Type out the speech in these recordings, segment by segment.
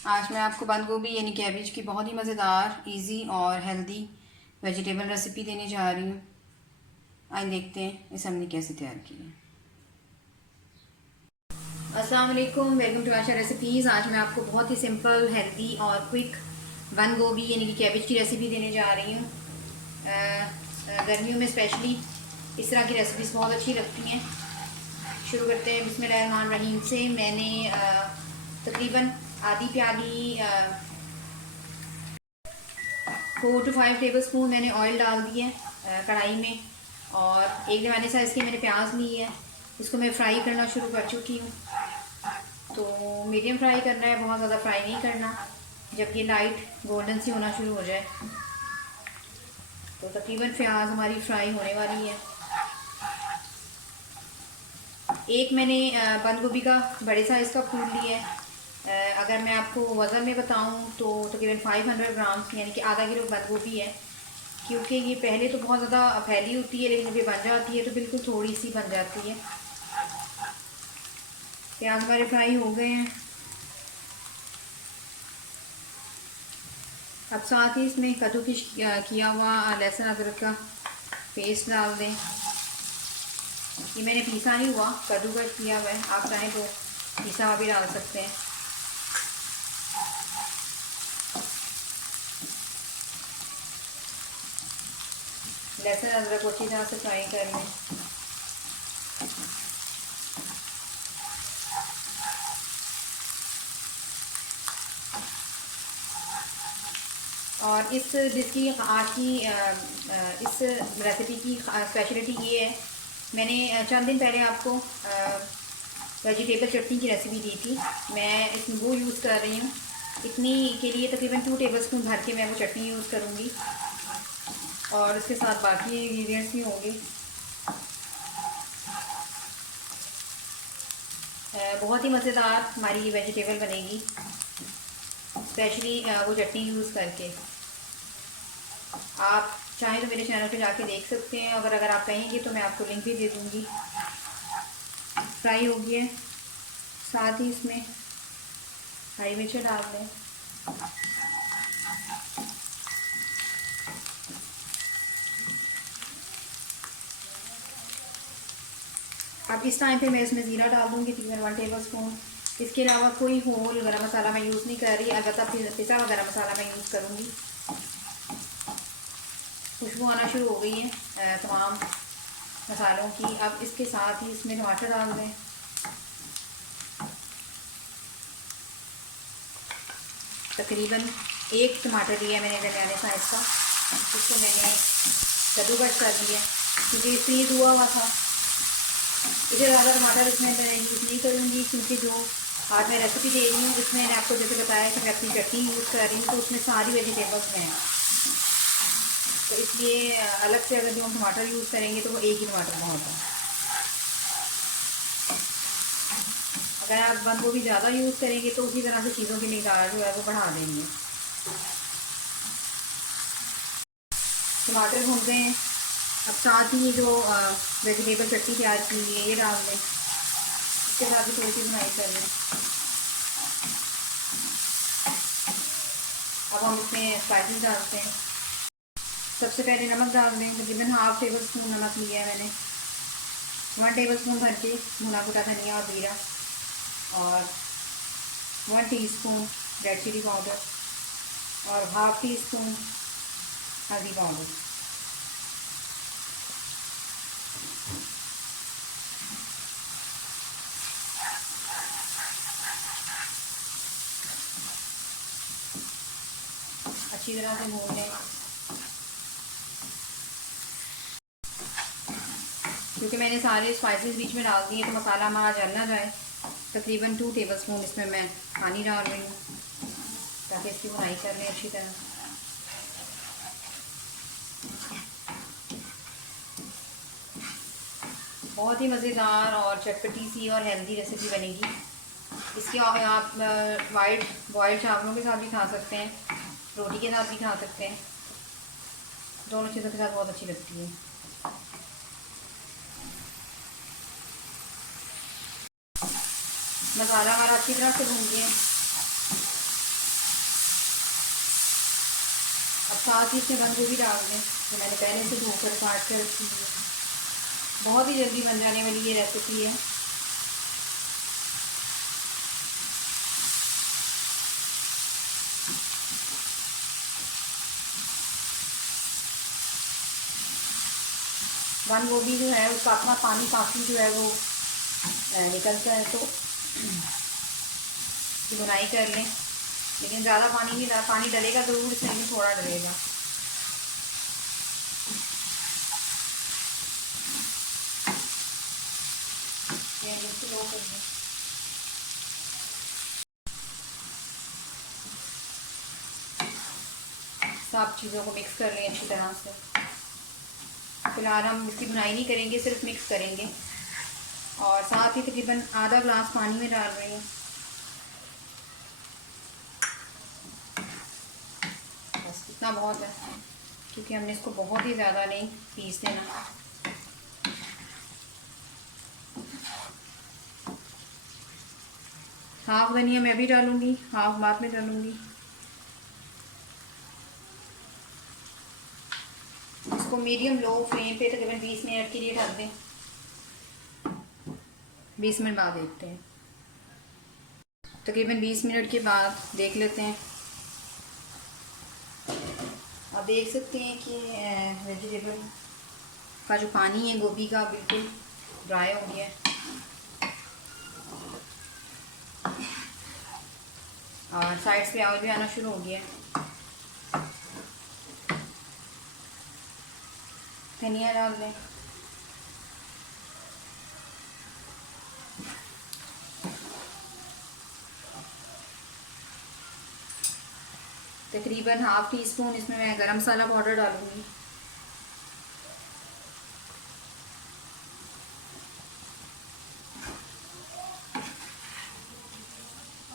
आज मैं आपको बंद गोभी यानी कैबेज की बहुत ही मज़ेदार, इजी और हेल्दी वेजिटेबल रेसिपी देने जा रही हूँ। आइए देखते हैं इसे हमने कैसे तैयार की है। अस्सलाम वालेकुम, वेलकम टू आशा रेसिपीज़। आज मैं आपको बहुत ही सिंपल, हेल्दी और क्विक बंद गोभी यानी कि कैबेज की रेसिपी देने जा रही हूँ। गर्मियों में स्पेशली इस तरह की रेसिपीज़ बहुत अच्छी लगती हैं। शुरू करते हैं बिस्मिल्लाहिर्रहमानिर्रहीम से। मैंने तकरीबन आधी प्याली 4 to 5 टेबल स्पून मैंने ऑयल डाल दिए कढ़ाई में, और एक दरमियाने साइज़ की मैंने प्याज ली है। इसको मैं फ्राई करना शुरू कर चुकी हूँ। तो मीडियम फ्राई करना है, बहुत ज़्यादा फ्राई नहीं करना। जब ये लाइट गोल्डन सी होना शुरू हो जाए तो तकरीबन प्याज हमारी फ्राई होने वाली है। एक मैंने बंद गोभी का बड़े साइज़ का फूल लिया है। अगर मैं आपको वज़न में बताऊं तो तकरीबन 500 ग्राम यानी कि आधा किलो बंद गोभी है। क्योंकि ये पहले तो बहुत ज़्यादा फैली होती है, लेकिन जब ये बन जाती है तो बिल्कुल थोड़ी सी बन जाती है। प्याज हमारे फ्राई हो गए हैं। अब साथ ही इसमें कद्दूकस किया हुआ लहसुन अदरक का पेस्ट डाल दें। ये मैंने पीसा नहीं हुआ, कद्दूकस किया हुआ है। आप चाहें तो पीसा हुआ भी डाल सकते हैं। लहसुन अदरक को अच्छी तरह से फ्राई कर लें। और इस डिश की आज की इस रेसिपी की स्पेशलिटी ये है, मैंने चंद दिन पहले आपको वेजिटेबल चटनी की रेसिपी दी थी। मैं इसमें वो यूज़ कर रही हूँ। इतनी के लिए तकरीबन 2 टेबल स्पून भर के मैं वो चटनी यूज़ करूँगी, और इसके साथ बाकी इंग्रीडियंट्स भी होंगे। बहुत ही मज़ेदार हमारी ये वेजिटेबल बनेगी, स्पेशली वो चटनी यूज़ करके। आप चाहें तो मेरे चैनल पे जाके देख सकते हैं, अगर आप कहेंगे तो मैं आपको लिंक भी दे दूँगी। फ्राई हो गई है। साथ ही इसमें हरी मिर्च डाल दें। अब इस टाइम पे मैं इसमें ज़ीरा डाल दूँगी, तकरीबन 1 टेबल स्पून। इसके अलावा कोई होल गरम मसाला मैं यूज़ नहीं कर रही, अलबत्ता पिसा हुआ गरम मसाला मैं यूज़ करूँगी। खुशबू आना शुरू हो गई है तमाम मसालों की। अब इसके साथ ही इसमें टमाटर डाल दें। तकरीबन 1 टमाटर लिया मैंने दरमियाने साइज़ का। इसको मैंने कद्दूकस कर दिया क्योंकि फ्रीज़ हुआ हुआ था। इससे ज़्यादा टमाटर इसमें मैं यूज़ नहीं करूँगी, क्योंकि जो आज मैं रेसिपी दे रही हूँ उसमें मैंने आपको जैसे बताया कि मैं अपनी चटनी यूज़ कर रही हूँ, तो उसमें सारी वेजिटेबल्स हैं। तो इसलिए अलग से अगर जो हम टमाटर यूज़ करेंगे तो वो एक ही टमाटर बहुत है। अगर आप बंद गोभी ज़्यादा यूज़ करेंगे तो उसी तरह से चीज़ों की मिक़दार जो है वो बढ़ा देंगे। टमाटर भून गए हैं। अब साथ ही जो वेजिटेबल चटनी तैयार की है ये डाल दें। इसके साथ भी थोड़ी सी बुनाई कर लें। अब हम इसमें स्पाइसेस डालते हैं। सबसे पहले नमक डाल दें। तकरीबन हाफ़ टेबल स्पून नमक लिया है मैंने। 1 टेबल स्पून भर के भुना कुटा धनिया और जीरा, और 1 टीस्पून रेड चिली पाउडर, और हाफ़ टी स्पून हल्दी पाउडर। अच्छी तरह से भून लें। क्योंकि मैंने सारे स्पाइसेस बीच में डाल दिए तो मसाला हमारा जल ना जाए। तकरीबन 2 टेबल स्पून इसमें मैं पानी डाल रही हूँ ताकि इसकी बुनाई कर लें अच्छी तरह। बहुत ही मज़ेदार और चटपटी सी और हेल्दी रेसिपी बनेगी। इसके आप वाइट बॉयल्ड चावलों के साथ भी खा सकते हैं, रोटी के साथ भी खा सकते हैं। दोनों चीज़ों के साथ बहुत अच्छी लगती है। मसाला हमारा अच्छी तरह से भून गया। साथ ही इसमें बंद गोभी डाल दें तो मैंने पहले से धोकर काट कर रखी है। बहुत ही जल्दी बन जाने वाली ये रेसिपी है। बंद गोभी जो है उसका अपना पानी काफ़ी जो है वो निकलता है, तो बुनाई कर लें। लेकिन ज़्यादा पानी नहीं, पानी डलेगा ज़रूर इसमें, लेकिन थोड़ा डलेगा। लो कर दें। सब चीज़ों को मिक्स कर लें अच्छी तरह से। फिलहाल हम इसकी बुनाई नहीं करेंगे, सिर्फ मिक्स करेंगे। और साथ ही तकरीबन आधा ग्लास पानी में डाल रही हूँ। बस इतना बहुत है, क्योंकि हमने इसको बहुत ही ज़्यादा नहीं पीस देना। हाफ धनिया मैं भी डालूँगी, हाफ बाद में डालूँगी। इसको मीडियम लो फ्लेम पे तकरीबन 20 मिनट के लिए ढक दें। 20 मिनट बाद देखते हैं। तकरीबन 20 मिनट के बाद देख लेते हैं। आप देख सकते हैं कि वेजिटेबल का जो पानी है गोभी का बिल्कुल ड्राई हो गया है। और साइड से ऑयल भी आना शुरू हो गया है। धनिया डाल दें। तकरीबन हाफ टी स्पून इसमें मैं गरम मसाला पाउडर डालूंगी।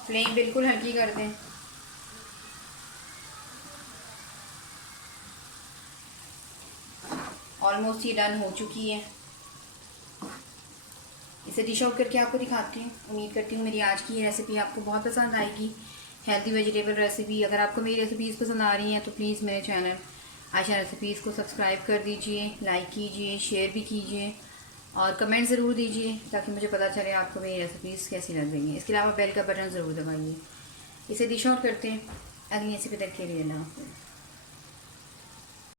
फ्लेम बिल्कुल हल्की कर दें। ऑलमोस्ट ये डन हो चुकी है। इसे डिश आउट करके आपको दिखाती हूँ। उम्मीद करती हूँ मेरी आज की रेसिपी आपको बहुत पसंद आएगी। Healthy vegetable recipe. अगर आपको मेरी रेसिपीज़ पसंद आ रही हैं तो प्लीज़ मेरे चैनल आयशा रेसिपीज़ को सब्सक्राइब कर दीजिए, लाइक कीजिए, शेयर भी कीजिए और कमेंट ज़रूर दीजिए, ताकि मुझे पता चले आपको मेरी रेसिपीज़ कैसी लग रही हैं। इसके अलावा बेल का बटन ज़रूर दबाइए। इसे डिश आउट करते हैं। अगली रेसिपी तक के लिए अल्लाह हाफ़िज़।